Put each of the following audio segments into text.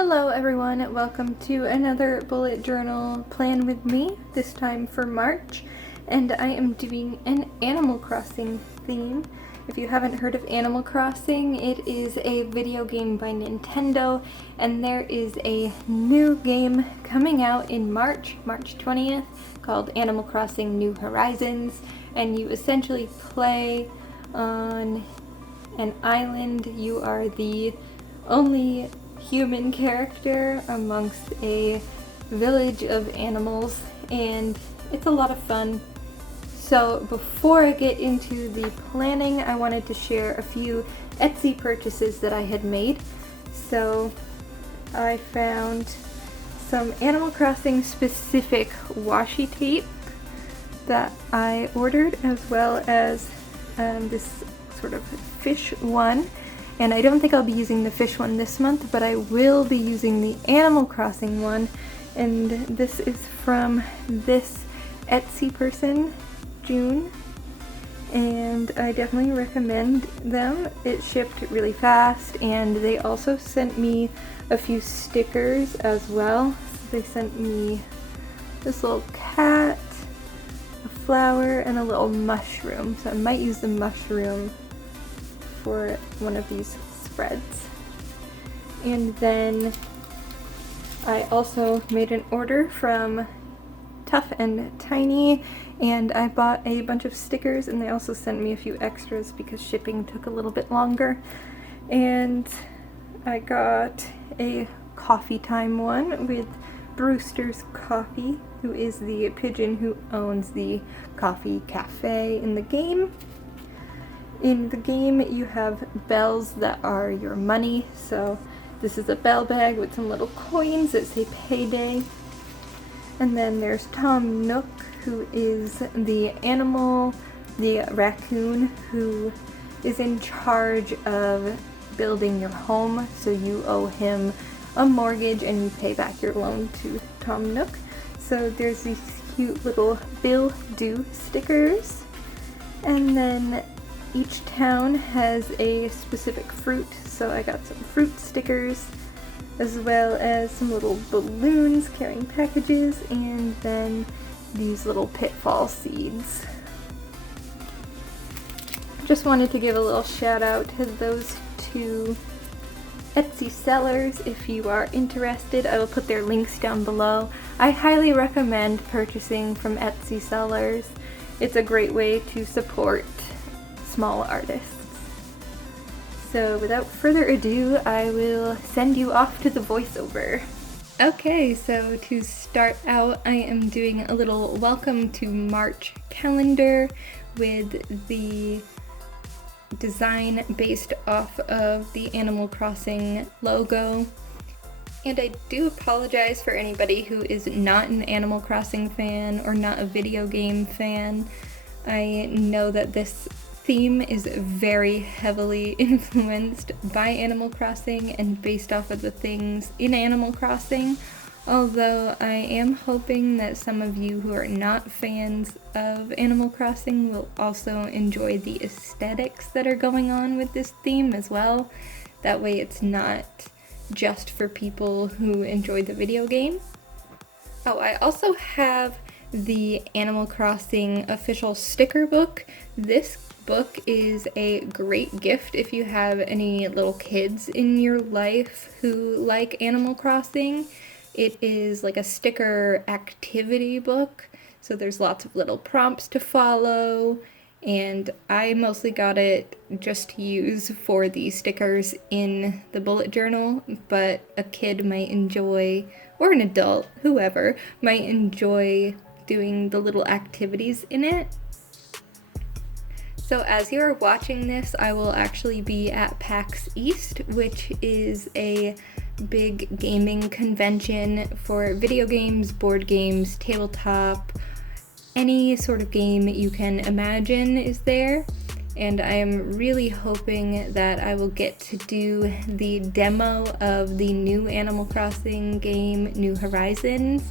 Hello everyone, welcome to another bullet journal plan with me, this time for March, and I am doing an Animal Crossing theme. If you haven't heard of Animal Crossing, it is a video game by Nintendo, and there is a new game coming out in March 20th, called Animal Crossing New Horizons, and you essentially play on an island. You are the only human character amongst a village of animals, and it's a lot of fun. So before I get into the planning, I wanted to share a few Etsy purchases that I had made. So I found some Animal Crossing specific washi tape that I ordered, as well as this sort of fish one. And I don't think I'll be using the fish one this month, but I will be using the Animal Crossing one. And this is from this Etsy person, June. And I definitely recommend them. It shipped really fast, and they also sent me a few stickers as well. So they sent me this little cat, a flower, and a little mushroom. So I might use the mushroom for one of these spreads. And then I also made an order from Tough and Tiny, and I bought a bunch of stickers, and they also sent me a few extras because shipping took a little bit longer. And I got a coffee time one with Brewster's Coffee, who is the pigeon who owns the coffee cafe in the game. In the game, you have bells that are your money, so this is a bell bag with some little coins that say payday. And then there's Tom Nook, who is the animal, the raccoon, who is in charge of building your home, so you owe him a mortgage and you pay back your loan to Tom Nook. So there's these cute little Bill Do stickers. And then each town has a specific fruit, so I got some fruit stickers, as well as some little balloons carrying packages, and then these little pitfall seeds. Just wanted to give a little shout out to those two Etsy sellers. If you are interested, I will put their links down below. I highly recommend purchasing from Etsy sellers. It's a great way to support small artists. So without further ado, I will send you off to the voiceover. Okay, so to start out, I am doing a little welcome to March calendar with the design based off of the Animal Crossing logo. And I do apologize for anybody who is not an Animal Crossing fan or not a video game fan. I know that this theme is very heavily influenced by Animal Crossing and based off of the things in Animal Crossing, although I am hoping that some of you who are not fans of Animal Crossing will also enjoy the aesthetics that are going on with this theme as well. That way it's not just for people who enjoy the video game. Oh, I also have the Animal Crossing official sticker book. This book is a great gift if you have any little kids in your life who like Animal Crossing. It is like a sticker activity book, so there's lots of little prompts to follow, and I mostly got it just to use for the stickers in the bullet journal, but a kid might enjoy, or an adult, whoever, might enjoy doing the little activities in it. So as you are watching this, I will actually be at PAX East, which is a big gaming convention for video games, board games, tabletop, any sort of game you can imagine is there. And I am really hoping that I will get to do the demo of the new Animal Crossing game, New Horizons.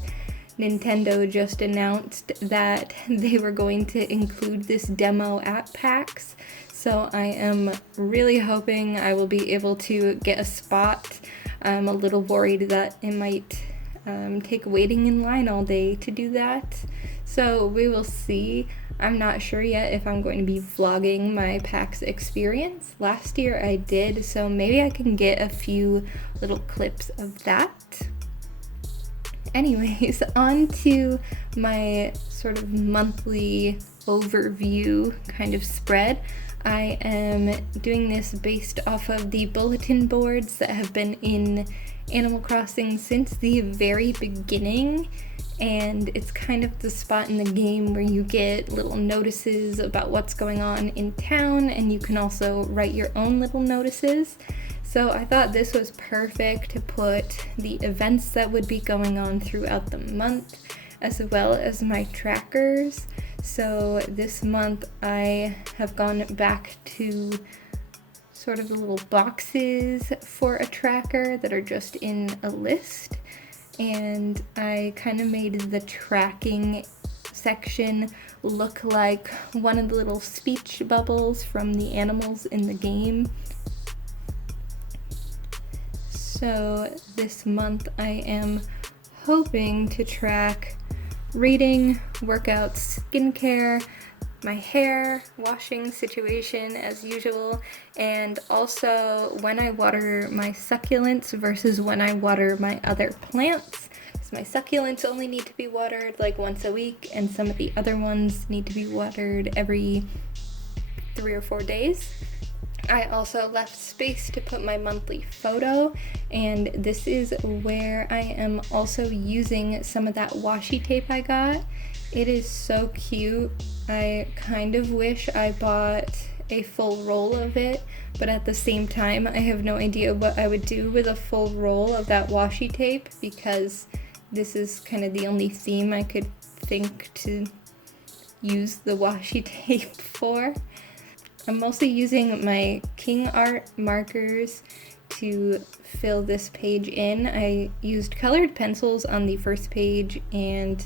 Nintendo just announced that they were going to include this demo at PAX, so I am really hoping I will be able to get a spot. I'm a little worried that it might take waiting in line all day to do that. So we will see. I'm not sure yet if I'm going to be vlogging my PAX experience. Last year I did, so maybe I can get a few little clips of that. Anyways, on to my sort of monthly overview kind of spread. I am doing this based off of the bulletin boards that have been in Animal Crossing since the very beginning, and it's kind of the spot in the game where you get little notices about what's going on in town, and you can also write your own little notices. So I thought this was perfect to put the events that would be going on throughout the month, as well as my trackers. So this month I have gone back to sort of the little boxes for a tracker that are just in a list, and I kind of made the tracking section look like one of the little speech bubbles from the animals in the game. So this month I am hoping to track reading, workouts, skincare, my hair, washing situation as usual, and also when I water my succulents versus when I water my other plants. Because my succulents only need to be watered like once a week, and some of the other ones need to be watered every 3 or 4 days. I also left space to put my monthly photo, and this is where I am also using some of that washi tape I got. It is so cute. I kind of wish I bought a full roll of it, but at the same time I have no idea what I would do with a full roll of that washi tape, because this is kind of the only theme I could think to use the washi tape for. I'm mostly using my King Art markers to fill this page in. I used colored pencils on the first page, and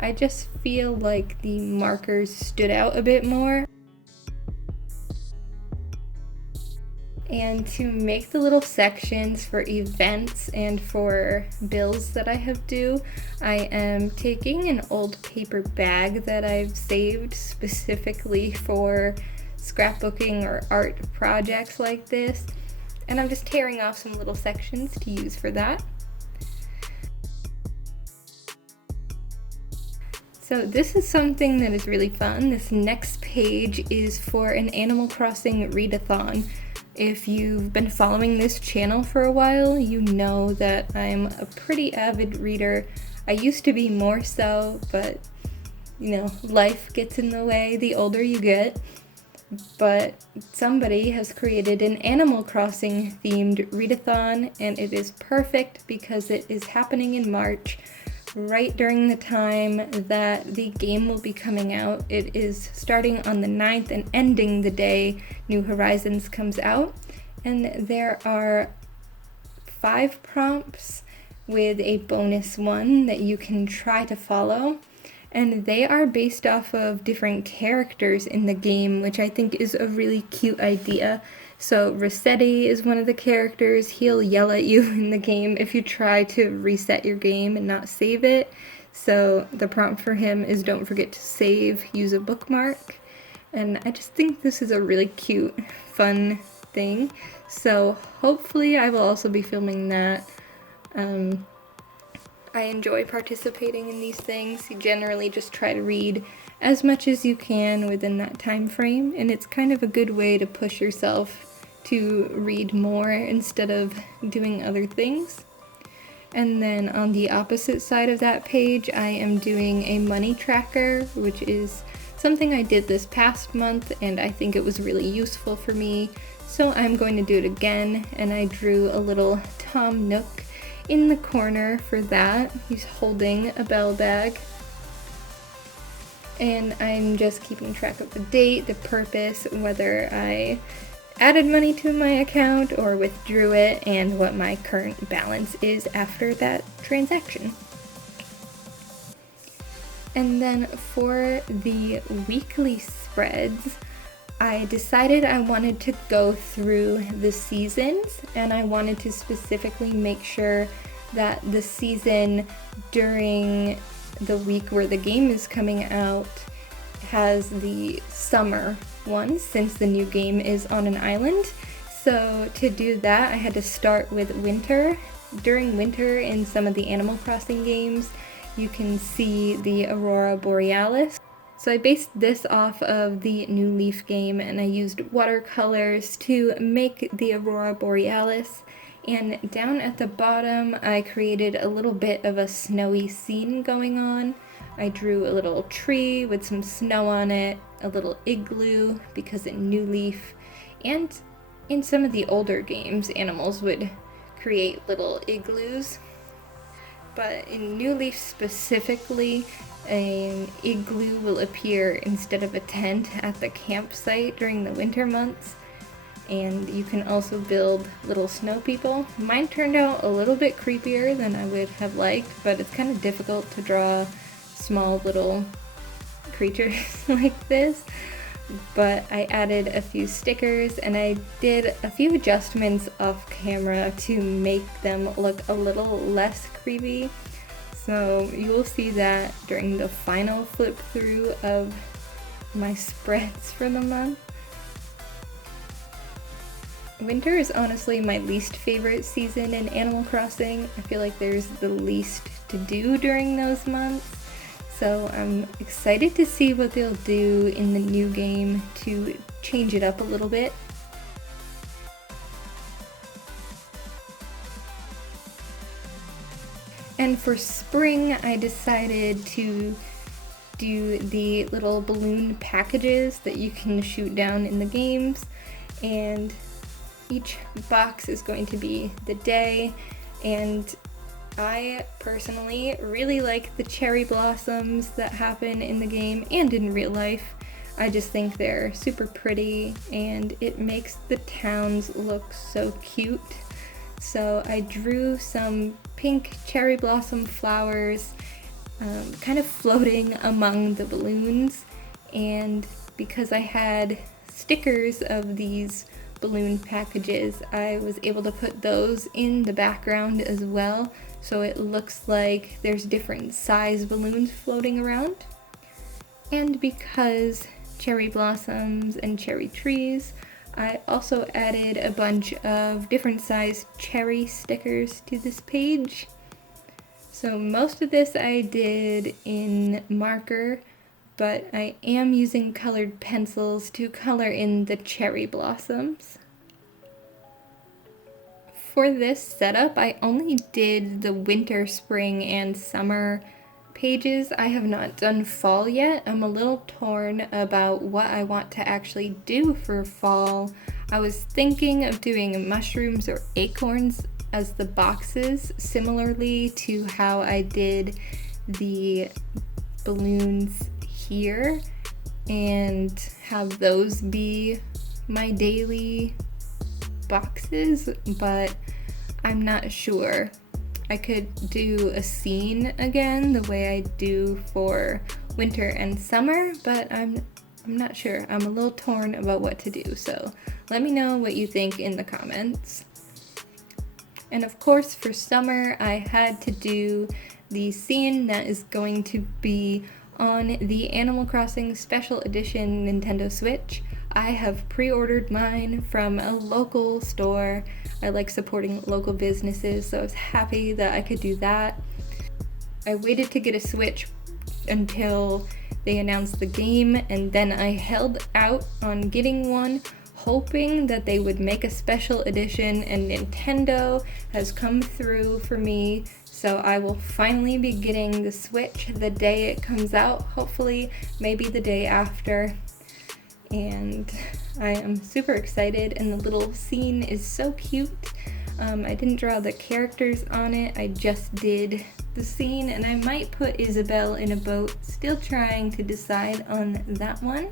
I just feel like the markers stood out a bit more. And to make the little sections for events and for bills that I have due, I am taking an old paper bag that I've saved specifically for scrapbooking or art projects like this, and I'm just tearing off some little sections to use for that. So this is something that is really fun. This next page is for an Animal Crossing Readathon. If you've been following this channel for a while, you know that I'm a pretty avid reader. I used to be more so, but you know, life gets in the way the older you get. But somebody has created an Animal Crossing themed readathon, and it is perfect because it is happening in March, right during the time that the game will be coming out. It is starting on the 9th and ending the day New Horizons comes out, and there are 5 prompts with a bonus one that you can try to follow. And they are based off of different characters in the game, which I think is a really cute idea. So Rossetti is one of the characters. He'll yell at you in the game if you try to reset your game and not save it. So the prompt for him is don't forget to save, use a bookmark. And I just think this is a really cute, fun thing. So hopefully I will also be filming that. I enjoy participating in these things. You generally just try to read as much as you can within that time frame, and it's kind of a good way to push yourself to read more instead of doing other things. And then on the opposite side of that page, I am doing a money tracker, which is something I did this past month, and I think it was really useful for me, so I'm going to do it again. And I drew a little Tom Nook in the corner for that. He's holding a bell bag. And I'm just keeping track of the date, the purpose, whether I added money to my account or withdrew it, and what my current balance is after that transaction. And then for the weekly spreads, I decided I wanted to go through the seasons, and I wanted to specifically make sure that the season during the week where the game is coming out has the summer one, since the new game is on an island. So to do that, I had to start with winter. During winter in some of the Animal Crossing games, you can see the Aurora Borealis. So I based this off of the New Leaf game, and I used watercolors to make the Aurora Borealis. And down at the bottom, I created a little bit of a snowy scene going on. I drew a little tree with some snow on it, a little igloo, because in New Leaf and in some of the older games, animals would create little igloos. But in New Leaf specifically, an igloo will appear instead of a tent at the campsite during the winter months. And you can also build little snow people. Mine turned out a little bit creepier than I would have liked, but it's kind of difficult to draw small little creatures like this. But I added a few stickers, and I did a few adjustments off camera to make them look a little less creepy. So you will see that during the final flip through of my spreads for the month. Winter is honestly my least favorite season in Animal Crossing. I feel like there's the least to do during those months. So I'm excited to see what they'll do in the new game to change it up a little bit. And for spring, I decided to do the little balloon packages that you can shoot down in the games, and each box is going to be the day, and I personally really like the cherry blossoms that happen in the game and in real life. I just think they're super pretty, and it makes the towns look so cute. So I drew some pink cherry blossom flowers kind of floating among the balloons, and because I had stickers of these balloon packages, I was able to put those in the background as well, so it looks like there's different size balloons floating around. And because cherry blossoms and cherry trees, I also added a bunch of different size cherry stickers to this page. So most of this I did in marker, but I am using colored pencils to color in the cherry blossoms. For this setup, I only did the winter, spring, and summer pages. I have not done fall yet. I'm a little torn about what I want to actually do for fall. I was thinking of doing mushrooms or acorns as the boxes, similarly to how I did the balloons here, and have those be my daily boxes, but I'm not sure. I could do a scene again the way I do for winter and summer, but I'm not sure. I'm a little torn about what to do, so let me know what you think in the comments. And of course, for summer, I had to do the scene that is going to be on the Animal Crossing Special Edition Nintendo Switch. I have pre-ordered mine from a local store. I like supporting local businesses, so I was happy that I could do that. I waited to get a Switch until they announced the game, and then I held out on getting one, hoping that they would make a special edition, and Nintendo has come through for me. So I will finally be getting the Switch the day it comes out, hopefully maybe the day after. And I am super excited, and the little scene is so cute. I didn't draw the characters on it, I just did the scene, and I might put Isabelle in a boat, still trying to decide on that one.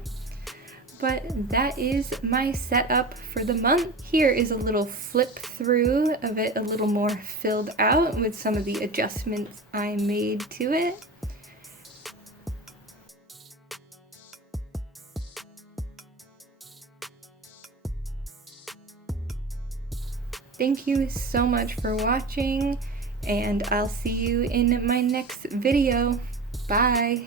But that is my setup for the month. Here is a little flip through of it, a little more filled out with some of the adjustments I made to it. Thank you so much for watching, and I'll see you in my next video. Bye!